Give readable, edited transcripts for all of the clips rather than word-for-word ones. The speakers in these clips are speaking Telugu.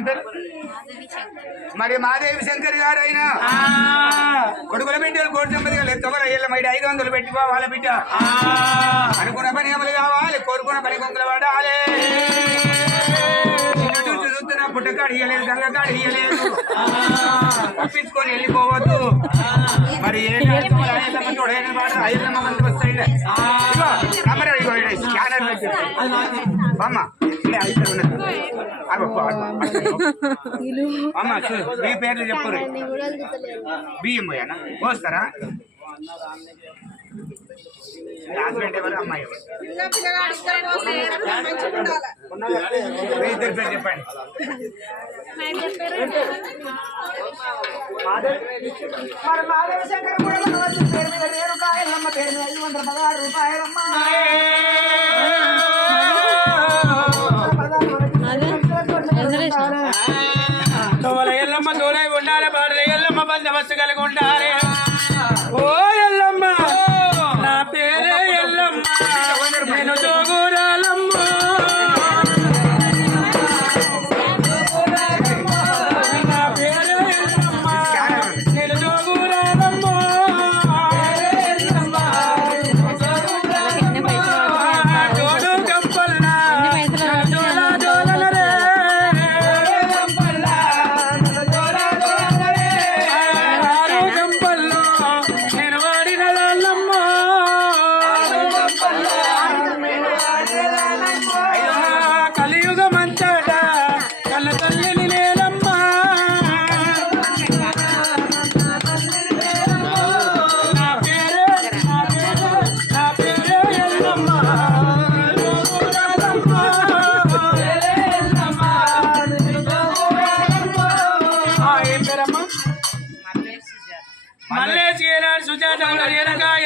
ఏం పేరు మరి మాదేవి శంకర్ గారు అయినా కొడుకుల బిడ్డలు కోటి సంపదిగా లెక్కవర ఏళ్ళ మైడి 500 పెట్టిపోవాల బిడ్డ అనుకున్న పని అమలు కావాలి కోరుకున్న పని కొంకులు పడాలి చూస్తున్న పుట్టకాడు ఇయ్యలేదు గంగకాడు ఇయ్యలేదు తప్పించుకొని వెళ్ళిపోవద్దు మరి చూడైన వాడు 5 మంది వస్తాయి స్కానర్ అమ్మ అమ్మ మీ పేర్లు చెప్పు బియ్యం పోయానా పోస్తారా హస్బెండ్ ఎవరు అమ్మాయి ఎవరు ఇద్దరు పేరు చెప్పండి మరి మాధవ శంకర్ కూడా పేరు మీద రేణుకాయలమ్మ పేరు మీద 516 రూపాయలమ్మ ఎల్లమ్మ తోడై ఉండాలి బాడలే ఎల్లమ్మ బందోబస్తు కలిగి ఉండాలి ఓ ఎల్లమ్మ నా పేరే ఎల్లమ్మ నేను జోగురాలమ్మ నా పేరే ఎల్లమ్మ నేను జోగురాలమ్మ జోడు కంపల్లా జోలా జోలరే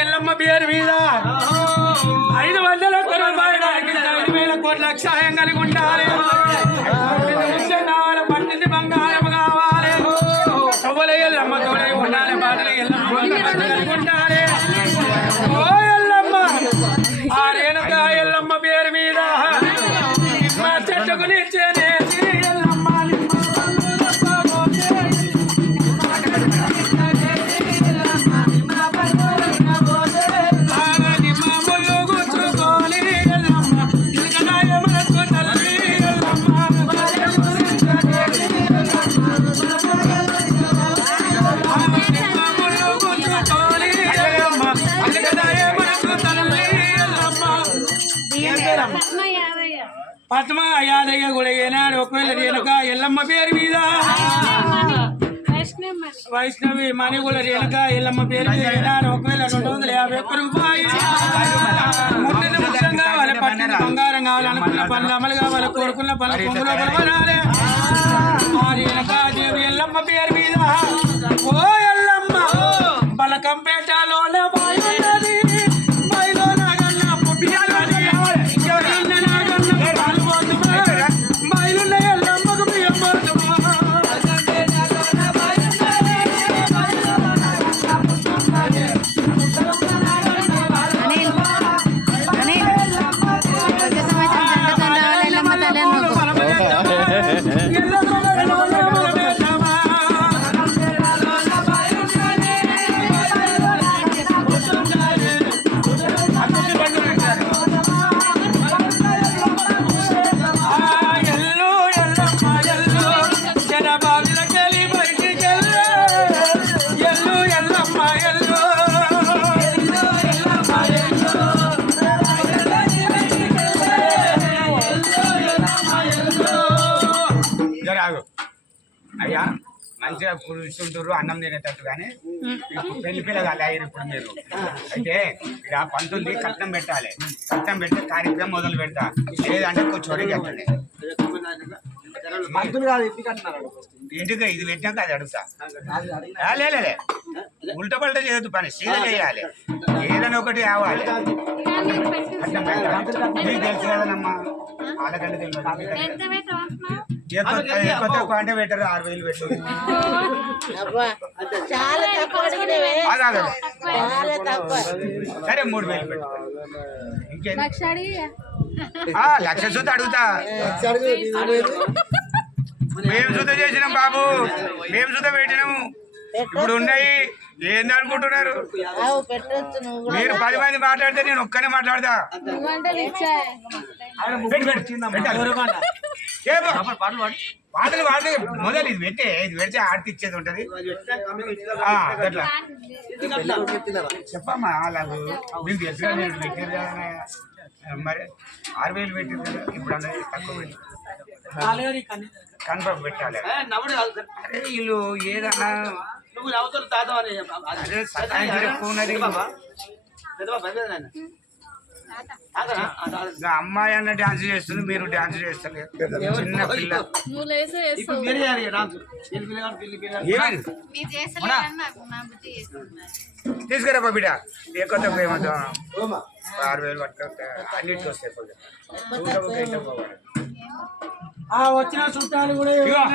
ఎల్లమ్మ పేరు మీద 500 రూపాయలు 5,000 కోట్ల క్షాయం కలిగి ఉండాలి పట్టింది బంగారం కావాలి ఎల్లమ్మ తోడై ఉండాలి బాటలు ఎల్లమ్మ కలిగి ఉండాలి ఓ ఎల్లమ్మ ఆ రేణుక ఎల్లమ్మ పేరు మీద మా చెట్టుకు నిచ్చేనేసి ఎల్లమ్మ పద్మ యాదయ్య కూడా ఏనాడు ఒకవేళ రేణుక ఎల్లమ్మ పేరు మీద వైష్ణవి మణి కూడా రేణుక ఎల్లమ్మ పేరు మీద ఏనాడు ఒకవేళ 251 రూపాయలు ముట్టిన ముఖ్యం కావాలి పట్టిన బంగారం కావాలి అనుకున్న పనులు అమలు కావాలి కోరుకున్న పనులు పొంగులో పడవాలి ఆ రేణుక దేవి ఎల్లమ్మ పేరు మీద ఓ ఎల్లమ్మ బలకంపేటలో అయ్యా మంచిగా కూర్చుంటారు అన్నం తినేటట్టు కానీ ఇప్పుడు పెళ్లి పిల్లగాలి అయ్యారు ఇప్పుడు మీరు అయితే ఇక పంతుల్ని కట్నం పెట్టాలి కట్నం పెట్టి కార్యక్రమం మొదలు పెడతా లేదంటే కూర్చోడి కట్టండి ఇంటికి ఇది పెట్టాక అది అడుగుతా లేలే ఉల్ట పల్ట చేయొద్దు పని సీద చేయాలి ఏదైనా ఒకటి కావాలి మీకు తెలుసు కదనమ్మా వాళ్ళకంటే తెలియదు కొత్త అంటే పెట్టారు 6,000 పెట్టారు సరే 3,000 పెట్టు ఇంకేం 1,00,000 చూస్తే అడుగుతా మేము శుద్ధ చేసినాం బాబు, మేము శుద్ధ పెట్టినాము. ఇప్పుడు ఉన్నాయి ఏంది అనుకుంటున్నారు మీరు? 10 మంది మాట్లాడితే నేను ఒక్కనే మాట్లాడతా. పాటలు పాడితే మొదలు ఇది పెడితే ఆడితే ఇచ్చేది ఉంటది. అట్లా చెప్పమ్మా అలాగూ మీకు తెలుసుగా నేను పెట్టారు కదా మరి 6,000 పెట్టింది కదా, ఇప్పుడు అందరూ తక్కువ పెట్టి కన్ఫర్మ్ పెట్టాలి. అరే వీళ్ళు ఏదన్నా అదే సతాయించి ఎక్కువ ఉన్నది. అమ్మాయి అన్న డాన్స్ చేస్తుంది, మీరు డాన్స్ చేస్తలేదు. చిన్న పిల్ల తీసుకురా బిడ్డ ఏ కొత్త ఏమవుతా 6,000 పట్టుకుంటే అన్నిటికి వస్తాయి. వచ్చిన చుట్టాలు కూడా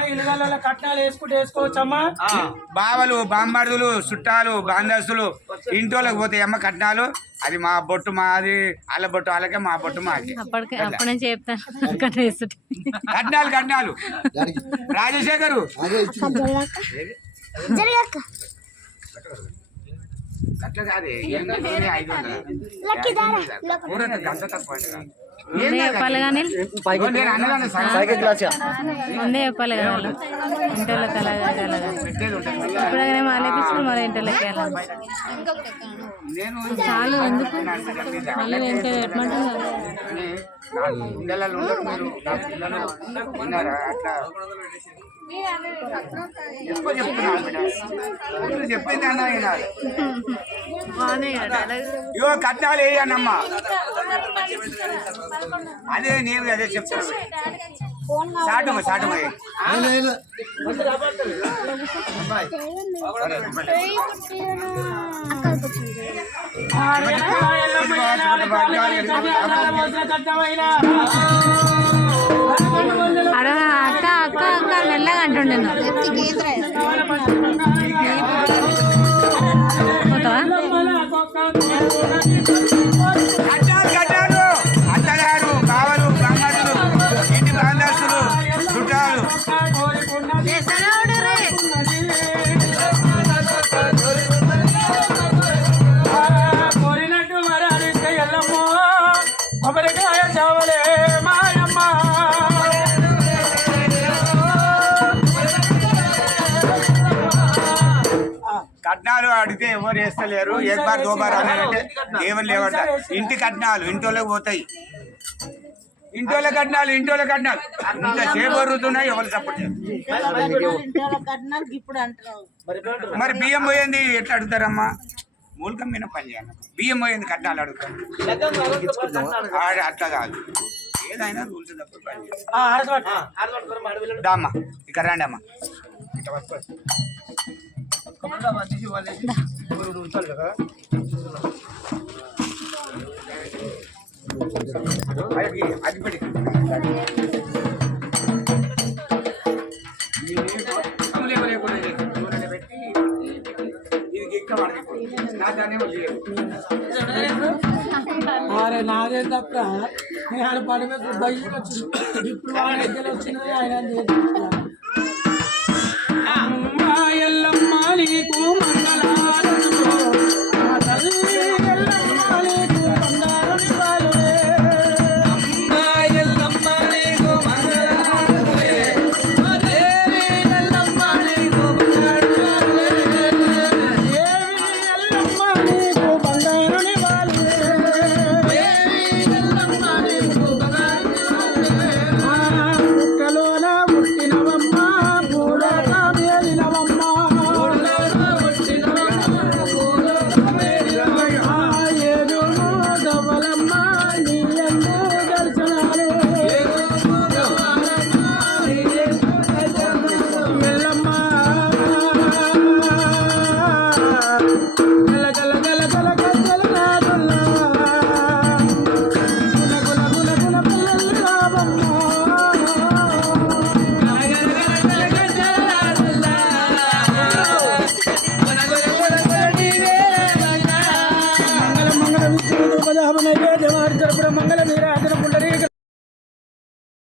ఇళ్ళ కట్నాలు వేసుకోవచ్చమ్మా. బావలు బాంబర్దులు చుట్టాలు బాందస్తులు ఇంట్లోకి పోతాయి అమ్మ కట్నాలు. అది మా బొట్టు మాది, వాళ్ళ బొట్టు వాళ్ళకే, మా బొట్టు మాది. కట్నాలు కట్నాలు రాజశేఖరు అట్లా కాదే 500 గంట తక్కువ ముందే చెప్పాలి కానీ ముందే చెప్పాలి కదా వాళ్ళు ఇంటర్లోకి అలాగా ఇప్పుడైనా మళ్ళీ తీసుకుని మళ్ళీ ఇంటర్లోకి వెళ్ళాలి. చాలు ఎందుకు మళ్ళీ ఇంటర్ ఎట్మంటున్నారు. చెప్పింది ఇగో కట్నాలు వేయన్నమ్మా. అదే నేను అదే చెప్తాను. సాటుగా అక్క అక్క అక్క మెల్లగా అంటుండే పోతావా? కట్టాలు అత్తగారు బావలు గంగడులు ఇంటి బాంధస్తులు చుట్టాలు కోరినట్టు మరాలి ఎల్లమ్మో కొబ్బరికాయ చావలే మాయమ్మ. కట్నాలు అడిగితే ఎవరు వేస్తలేరు. ఏబార్ దోబార్ అన్నారంటే ఎవరు లేవట. ఇంటి కట్నాలు ఇంట్లోకి పోతాయి. ఇంటోళ్ళ కట్నాలు ఇంత చేపరుతున్నాయి. ఎవరు సపోర్ట్ మరి బియ్యం పోయింది ఎట్లా అడుగుతారమ్మా? మూలకం మీద పని చేయాలి. బియ్యం పోయింది కట్నాలు అడుగుతారు. అట్లా కాదు, ఏదైనా రూల్స్ తప్ప పని చేయాలి. దామ్మా ఇక్కడ రండి అమ్మా. ఇట్లా వస్తుంది కదా అది పెట్టి పెట్టి ఇది ఎక్క నా దాన్ని అరే నాదే తప్ప నేను పడిన బయటకు వచ్చి ఇప్పుడు వచ్చినది ఆయన ఎల్లమ్మ నీకు మంగళారతులు మా తల్లి ఎల్లమ్మ నీకు బంగారుని పాలువే. ఎల్లమ్మ నీకు మంగళారతులే మా దేవి ఎల్లమ్మ నీకు బంగారుని దేవి ఎల్లమ్మ నీకు బంగారుని పాలువే. దేవి ఎల్లమ్మ నీకు బంగారుని పుట్టలోన పుట్టినవమ్మ పూలక మేలినవమ్మ. మంగళ మంగళ